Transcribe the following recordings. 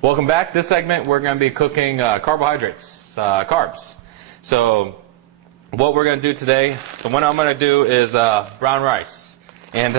Welcome back. This segment we're going to be cooking carbohydrates, carbs. So what we're going to do today, the one I'm going to do is brown rice. And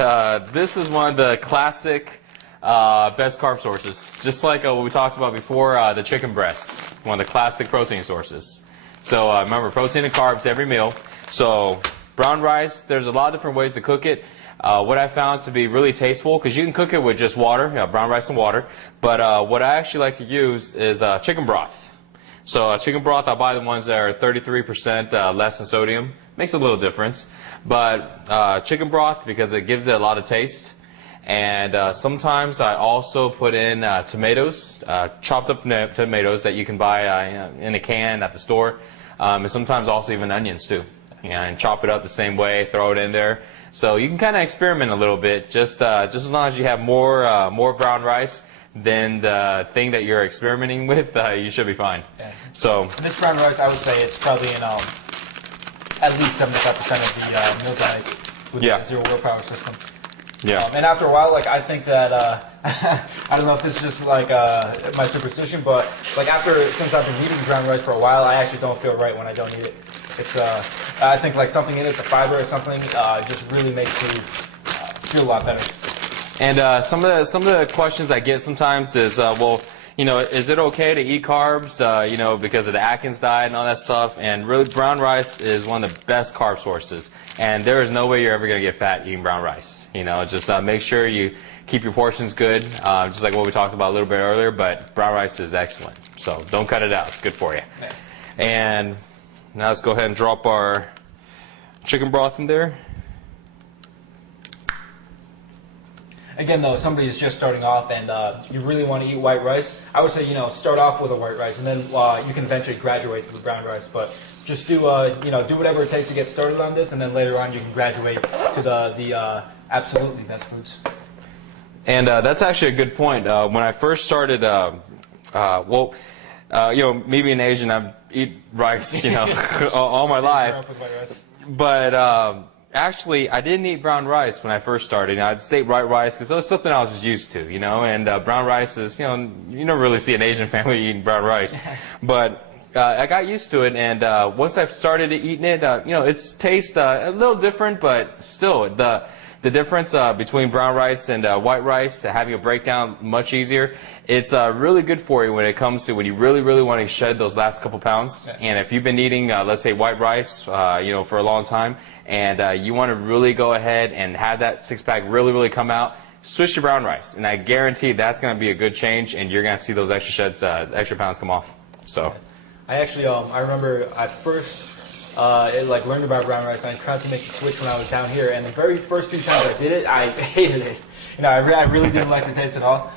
this is one of the classic best carb sources. Just like what we talked about before, the chicken breast, one of the classic protein sources. So remember, protein and carbs every meal. So brown rice, there's a lot of different ways to cook it. What I found to be really tasteful, because you can cook it with just water, brown rice and water, but what I actually like to use is chicken broth. So chicken broth, I buy the ones that are 33% less in sodium. Makes a little difference. But chicken broth, because it gives it a lot of taste. And sometimes I also put in tomatoes, chopped up tomatoes that you can buy in a can at the store. And sometimes also even onions too. And chop it up the same way, throw it in there. So you can kind of experiment a little bit, just as long as you have more brown rice than the thing that you're experimenting with, you should be fine. Yeah. So and this brown rice, I would say it's probably in at least 75% of the meals I make with the zero willpower system. Yeah. And after a while, like I think that I don't know if this is just like my superstition, but like since I've been eating brown rice for a while, I actually don't feel right when I don't eat it. It's I think like something in it, the fiber or something, just really makes you feel a lot better. And some of the questions I get sometimes is, well, you know, is it okay to eat carbs, you know, because of the Atkins diet and all that stuff? And really, brown rice is one of the best carb sources. And there is no way you're ever going to get fat eating brown rice. You know, just make sure you keep your portions good, just like what we talked about a little bit earlier. But brown rice is excellent. So don't cut it out. It's good for you. Yeah. And now let's go ahead and drop our chicken broth in there. Again, though, if somebody is just starting off and you really want to eat white rice, I would say, you know, start off with a white rice, and then you can eventually graduate to the brown rice. But just do, you know, do whatever it takes to get started on this, and then later on you can graduate to the absolutely best foods. And that's actually a good point. When I first started, well, you know, me being Asian, I eat rice, you know, all my life. But actually, I didn't eat brown rice when I first started. You know, I'd say white rice because it was something I was just used to, you know. And brown rice is, you know, you don't really see an Asian family eating brown rice. But I got used to it, and once I started eating it, you know, its taste a little different, but still the difference between brown rice and white rice, having a breakdown much easier. It's really good for you when it comes to when you really want to shed those last couple pounds. Yeah. And if you've been eating, let's say, white rice, you know, for a long time, and you want to really go ahead and have that six-pack really come out, switch to brown rice, and I guarantee that's going to be a good change, and you're going to see those extra sheds, extra pounds come off. So, I actually, I remember I first. Like learned about brown rice, and I tried to make the switch when I was down here. And the very first few times I did it, I hated it. You know, I really didn't like the taste at all.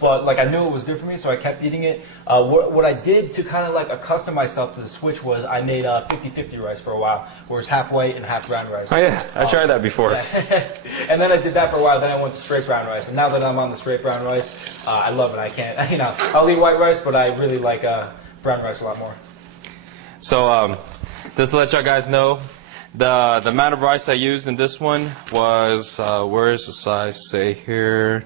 But like I knew it was good for me, so I kept eating it. What I did to kind of like accustom myself to the switch was I made 50-50 rice for a while, where it's half white and half brown rice. Oh yeah, I tried that before. Yeah. And then I did that for a while. Then I went to straight brown rice, and now that I'm on the straight brown rice, I love it. I can't, you know, I'll eat white rice, but I really like brown rice a lot more. So just to let y'all guys know, the amount of rice I used in this one was, where's the size say here?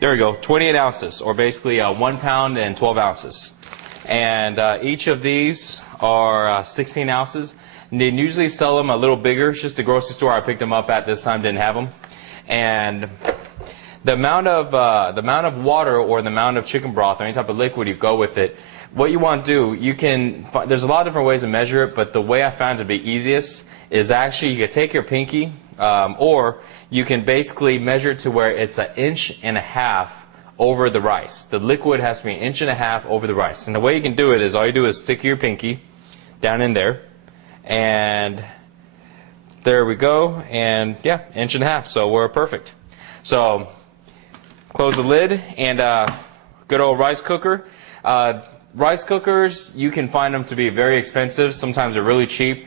There we go, 28 ounces, or basically 1 pound and 12 ounces. And each of these are 16 ounces. And they usually sell them a little bigger. It's just the grocery store I picked them up at this time didn't have them. And the amount of water or the amount of chicken broth or any type of liquid you go with it, what you want to do, you can, there's a lot of different ways to measure it, but the way I found to be easiest is actually you can take your pinky, or you can basically measure it to where it's 1.5 inches over the rice. The liquid has to be 1.5 inches over the rice. And the way you can do it is all you do is stick your pinky down in there, and there we go, and yeah, 1.5 inches, so we're perfect. So close the lid, and good old rice cooker. Rice cookers, you can find them to be very expensive. Sometimes they're really cheap.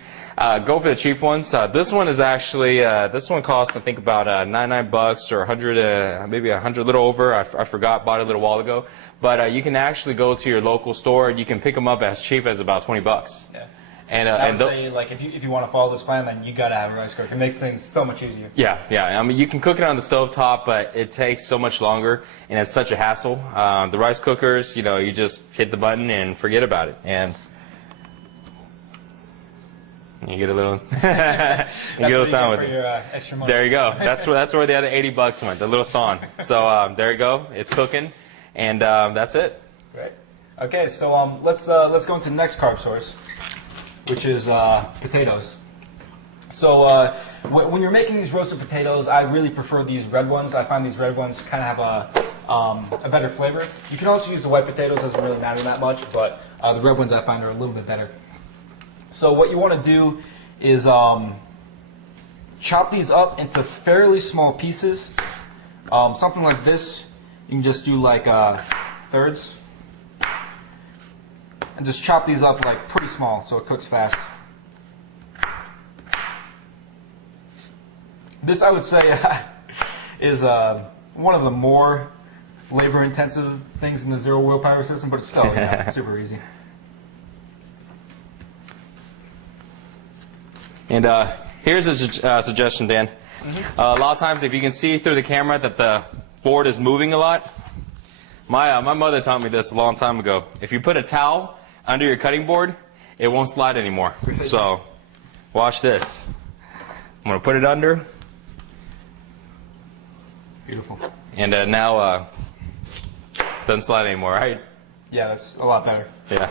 Go for the cheap ones. This one is actually, this one costs, I think, about $99 or 100, maybe 100, a little over. I forgot, bought it a little while ago. But you can actually go to your local store and you can pick them up as cheap as about $20. Yeah. I would say, like, if you want to follow this plan, then you gotta have a rice cooker. It makes things so much easier. Yeah. I mean, you can cook it on the stove top, but it takes so much longer, and it's such a hassle. The rice cookers, you know, you just hit the button and forget about it, and you get a little, you get a little sound with it. Your, extra money. There you go. That's where the other $80 went. The little sawn. So there you go. It's cooking, and that's it. Right. Okay. So let's go into the next carb source, which is potatoes. So when you're making these roasted potatoes, I really prefer these red ones. I find these red ones kind of have a better flavor. You can also use the white potatoes, doesn't really matter that much, but the red ones I find are a little bit better. So what you want to do is chop these up into fairly small pieces. Something like this, you can just do like thirds. And just chop these up like pretty small so it cooks fast. This, I would say, is one of the more labor-intensive things in the zero willpower system, but it's still super easy. And here's a suggestion, Dan. A lot of times, if you can see through the camera that the board is moving a lot, my mother taught me this a long time ago. If you put a towel under your cutting board, it won't slide anymore. So watch this. I'm going to put it under. Beautiful. And now doesn't slide anymore, right? Yeah, that's a lot better. Yeah.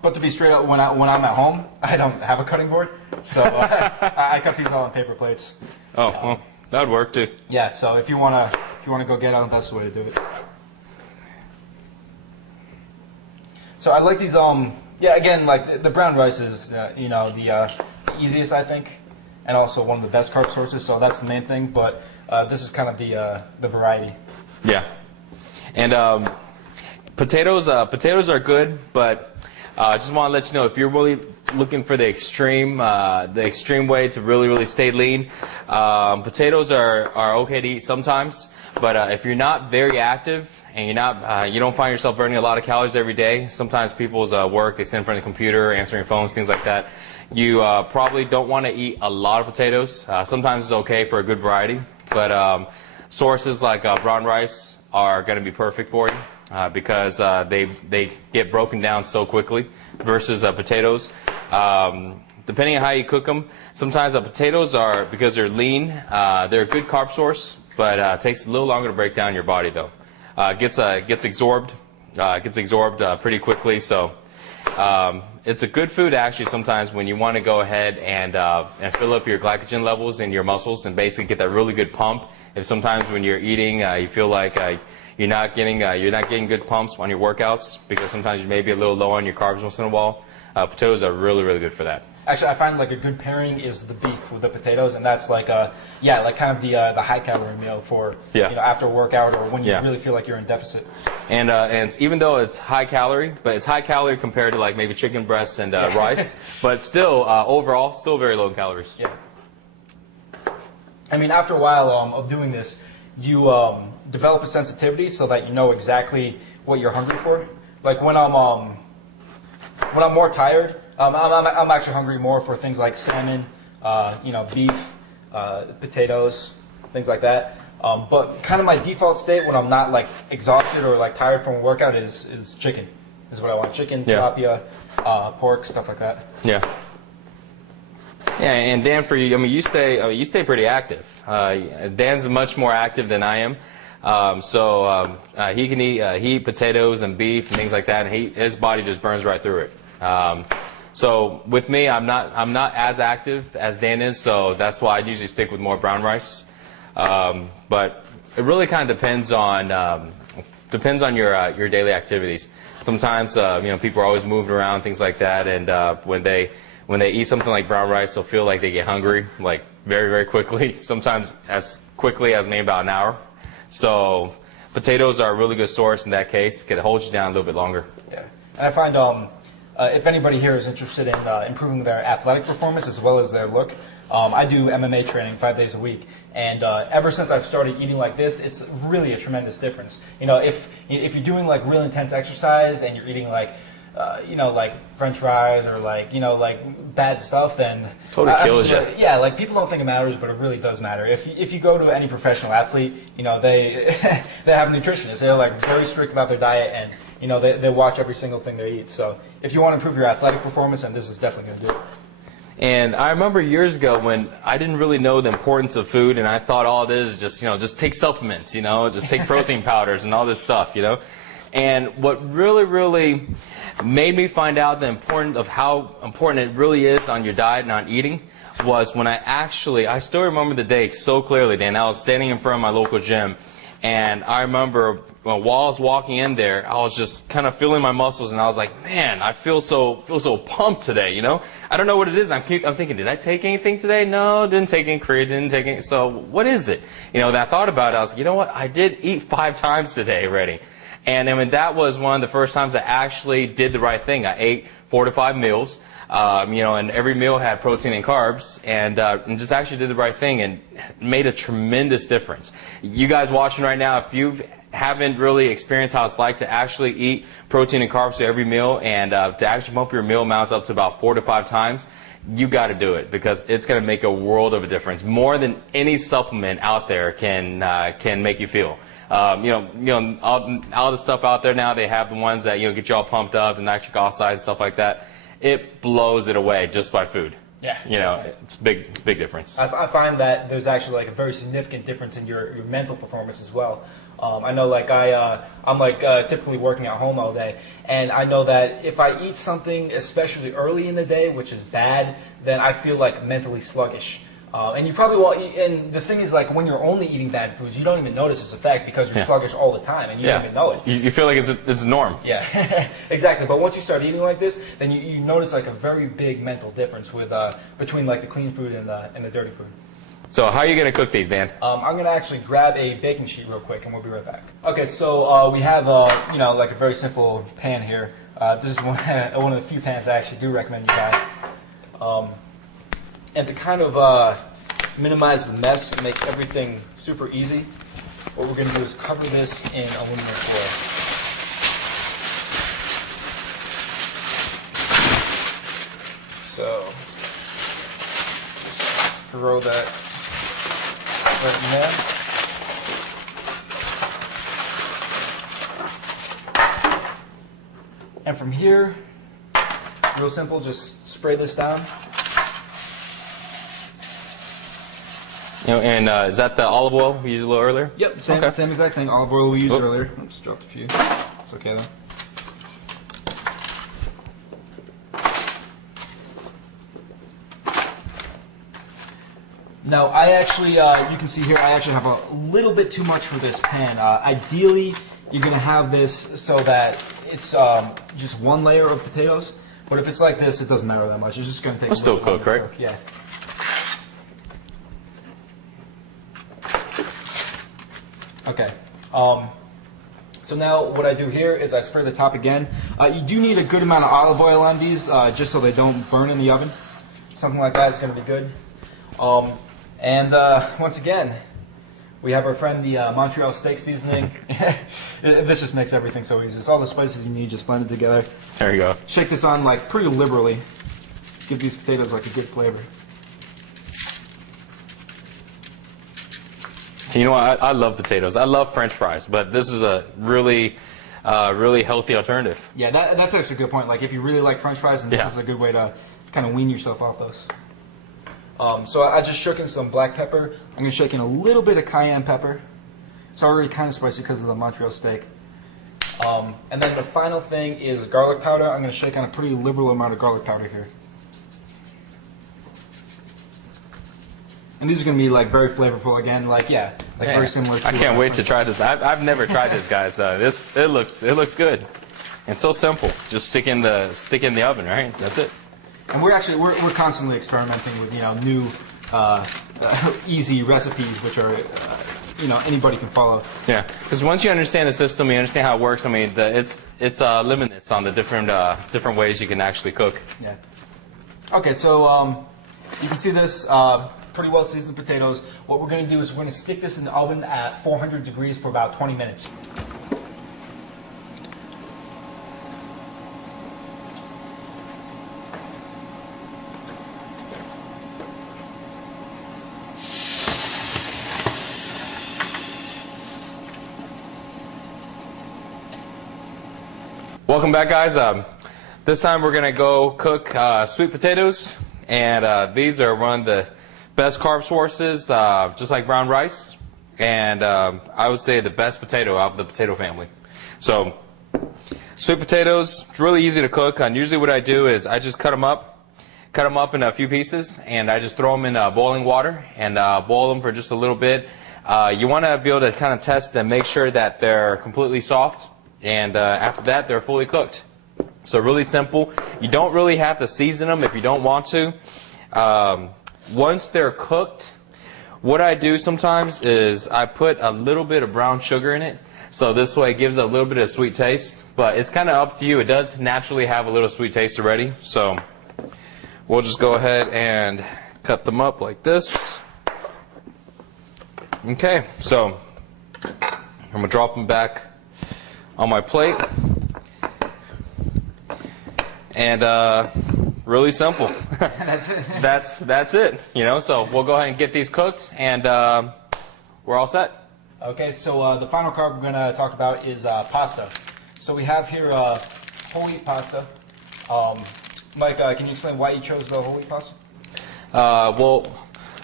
But to be straight up, when I'm at home, I don't have a cutting board, so I cut these all on paper plates. Oh, well, that would work too. Yeah. So if you wanna go get on, that's the way to do it. So I like these. Yeah. Again, like the brown rice is, you know, the easiest, I think, and also one of the best carb sources. So that's the main thing. But this is kind of the variety. Yeah. And potatoes are good, but I just want to let you know, if you're really looking for the extreme way to really stay lean, potatoes are okay to eat sometimes. But if you're not very active and you don't find yourself burning a lot of calories every day, sometimes people's work, they sit in front of the computer, answering phones, things like that. You probably don't want to eat a lot of potatoes. Sometimes it's okay for a good variety, but sources like brown rice are going to be perfect for you. Because they get broken down so quickly versus potatoes. Depending on how you cook them, sometimes potatoes are, because they're lean, they're a good carb source, but it takes a little longer to break down in your body though. Gets absorbed pretty quickly. So it's a good food actually sometimes when you want to go ahead and fill up your glycogen levels in your muscles and basically get that really good pump. If sometimes when you're eating you feel like you're not getting good pumps on your workouts because sometimes you may be a little low on your carbs once in a while, potatoes are really good for that. Actually, I find like a good pairing is the beef with the potatoes, and that's like like kind of the high calorie meal for you know, after a workout or when you really feel like you're in deficit. And even though it's high calorie, but it's high calorie compared to like maybe chicken breasts and rice, but still overall still very low in calories. Yeah. I mean, after a while of doing this, you develop a sensitivity so that you know exactly what you're hungry for. Like when I'm more tired, I'm actually hungry more for things like salmon, you know, beef, potatoes, things like that. But kind of my default state when I'm not like exhausted or like tired from a workout is chicken. Is what I want. Chicken, tilapia, pork, stuff like that. Yeah. Yeah, and Dan, for you, I mean, you stay pretty active. Dan's much more active than I am, so he can eat potatoes and beef and things like that, and his body just burns right through it. So with me, I'm not as active as Dan is, so that's why I usually stick with more brown rice. But it really kind of depends on your daily activities. Sometimes you know, people are always moving around, things like that, and when they eat something like brown rice, they'll feel like they get hungry, like very quickly, sometimes as quickly as maybe about an hour. So potatoes are a really good source in that case. It holds you down a little bit longer. Yeah, and I find if anybody here is interested in improving their athletic performance as well as their look, I do MMA training 5 days a week, and ever since I've started eating like this, it's really a tremendous difference. You know, if you're doing like real intense exercise and you're eating like you know, like French fries or like, you know, like bad stuff, then Totally kills you. Yeah, like people don't think it matters, but it really does matter. If you go to any professional athlete, you know, they they have nutritionists. They're like very strict about their diet, and you know, they watch every single thing they eat. So if you want to improve your athletic performance, then this is definitely going to do it. And I remember years ago when I didn't really know the importance of food, and I thought all it is just, you know, just take supplements, you know, just take protein powders and all this stuff, you know. And what really, really made me find out the importance of how important it really is on your diet and on eating was when I still remember the day so clearly, Dan. I was standing in front of my local gym, and I remember while I was walking in there, I was just kind of feeling my muscles, and I was like, man, I feel so pumped today, you know? I don't know what it is. I'm thinking, did I take anything today? No, didn't take any creatine, didn't take any. So what is it? You know, that I thought about it, I was like, you know what? I did eat 5 times today already. And I mean, that was one of the first times I actually did the right thing. I ate 4 to 5 meals, you know, and every meal had protein and carbs, and just actually did the right thing and made a tremendous difference. You guys watching right now, if you haven't really experienced how it's like to actually eat protein and carbs to every meal and to actually bump your meal amounts up to about 4 to 5 times, you got to do it because it's going to make a world of a difference. More than any supplement out there can make you feel. You know, all the stuff out there now, they have the ones that, you know, get you all pumped up, the nitric oxide, stuff like that. It blows it away just by food. Yeah. You know, it's a big difference. I find that there's actually like a very significant difference in your mental performance as well. I know, like I'm like typically working at home all day, and I know that if I eat something, especially early in the day, which is bad, then I feel like mentally sluggish. And you probably won't. And the thing is, like when you're only eating bad foods, you don't even notice its effect because you're sluggish all the time, and you don't even know it. You feel like it's a norm. Yeah, exactly. But once you start eating like this, then you notice like a very big mental difference with between like the clean food and the dirty food. So how are you going to cook these, Dan? I'm going to actually grab a baking sheet real quick, and we'll be right back. Okay, so we have you know, like a very simple pan here. This is one of the few pans I actually do recommend you buy. And to kind of minimize the mess and make everything super easy, what we're going to do is cover this in aluminum foil. So just throw that right in there. And from here, real simple, just spray this down. You know, and is that the olive oil we used a little earlier? Yep, same exact thing. Olive oil we used earlier. Oops, dropped a few. It's okay though. Now, I actually, you can see here, I actually have a little bit too much for this pan. Ideally, you're going to have this so that it's just one layer of potatoes. But if it's like this, it doesn't matter that much. It's just going to take. It'll still cook, right? Yeah. Okay. So now what I do here is I spray the top again. You do need a good amount of olive oil on these, just so they don't burn in the oven. Something like that is going to be good. And once again, we have our friend the Montreal steak seasoning. This just makes everything so easy. It's all the spices you need, just blend it together. There you go. Shake this on like pretty liberally. Give these potatoes like a good flavor. You know what? I love potatoes. I love French fries, but this is a really healthy alternative. Yeah, that's actually a good point. Like if you really like French fries, then this is a good way to kind of wean yourself off those. So I just shook in some black pepper. I'm going to shake in a little bit of cayenne pepper. It's already kind of spicy because of the Montreal steak. And then the final thing is garlic powder. I'm going to shake on a pretty liberal amount of garlic powder here. And these are going to be like very flavorful again, like very similar to I can't wait to try this. I've never tried this, guys. It looks good. It's so simple. Just stick in the oven, right? That's it. And we're constantly experimenting with new easy recipes, which are anybody can follow. Yeah, because once you understand the system, you understand how it works. I mean, it's limitless on the different ways you can actually cook. Yeah. Okay, so you can see this. Pretty well seasoned potatoes. What we're going to do is we're going to stick this in the oven at 400 degrees for about 20 minutes. Welcome back, guys. This time we're gonna go cook sweet potatoes, and these are one of the best carb sources, just like brown rice, and I would say the best potato out of the potato family. So sweet potatoes, it's really easy to cook. And usually what I do is I just cut them up in a few pieces, and I just throw them in boiling water and boil them for just a little bit. You want to be able to kind of test and make sure that they're completely soft, and after that they're fully cooked. So really simple. You don't really have to season them if you don't want to. Once they're cooked, what I do sometimes is I put a little bit of brown sugar in it, so this way it gives a little bit of sweet taste, but it's kind of up to you. It does naturally have a little sweet taste already, so we'll just go ahead and cut them up like this. Okay, so I'm gonna drop them back on my plate, and really simple. That's it. That's it. You know, so we'll go ahead and get these cooked, and we're all set. Okay, so the final carb we're gonna talk about is pasta. So we have here whole wheat pasta. Mike, can you explain why you chose the whole wheat pasta? Well,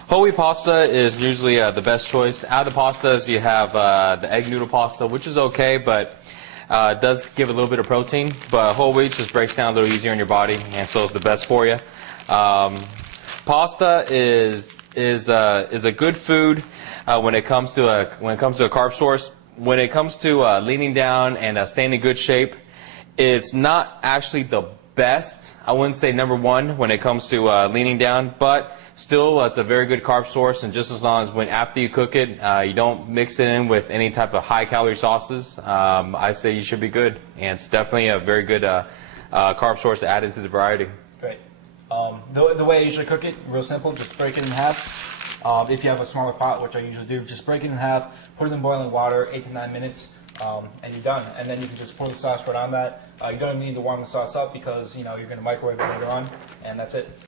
whole wheat pasta is usually the best choice. Out of the pastas, you have the egg noodle pasta, which is okay, but it does give a little bit of protein. But whole wheat just breaks down a little easier in your body, and so it's the best for you. Pasta is a good food when it comes to a carb source. When it comes to leaning down and staying in good shape, it's not actually the best. I wouldn't say number one when it comes to leaning down, but still it's a very good carb source. And just as long as after you cook it, you don't mix it in with any type of high calorie sauces, I say you should be good. And it's definitely a very good carb source to add into the variety. Great. The way I usually cook it, real simple, just break it in half. If you have a smaller pot, which I usually do, just break it in half, put it in boiling water, 8 to 9 minutes, and you're done. And then you can just pour the sauce right on that. You don't even need to warm the sauce up because you're going to microwave it later on, and that's it.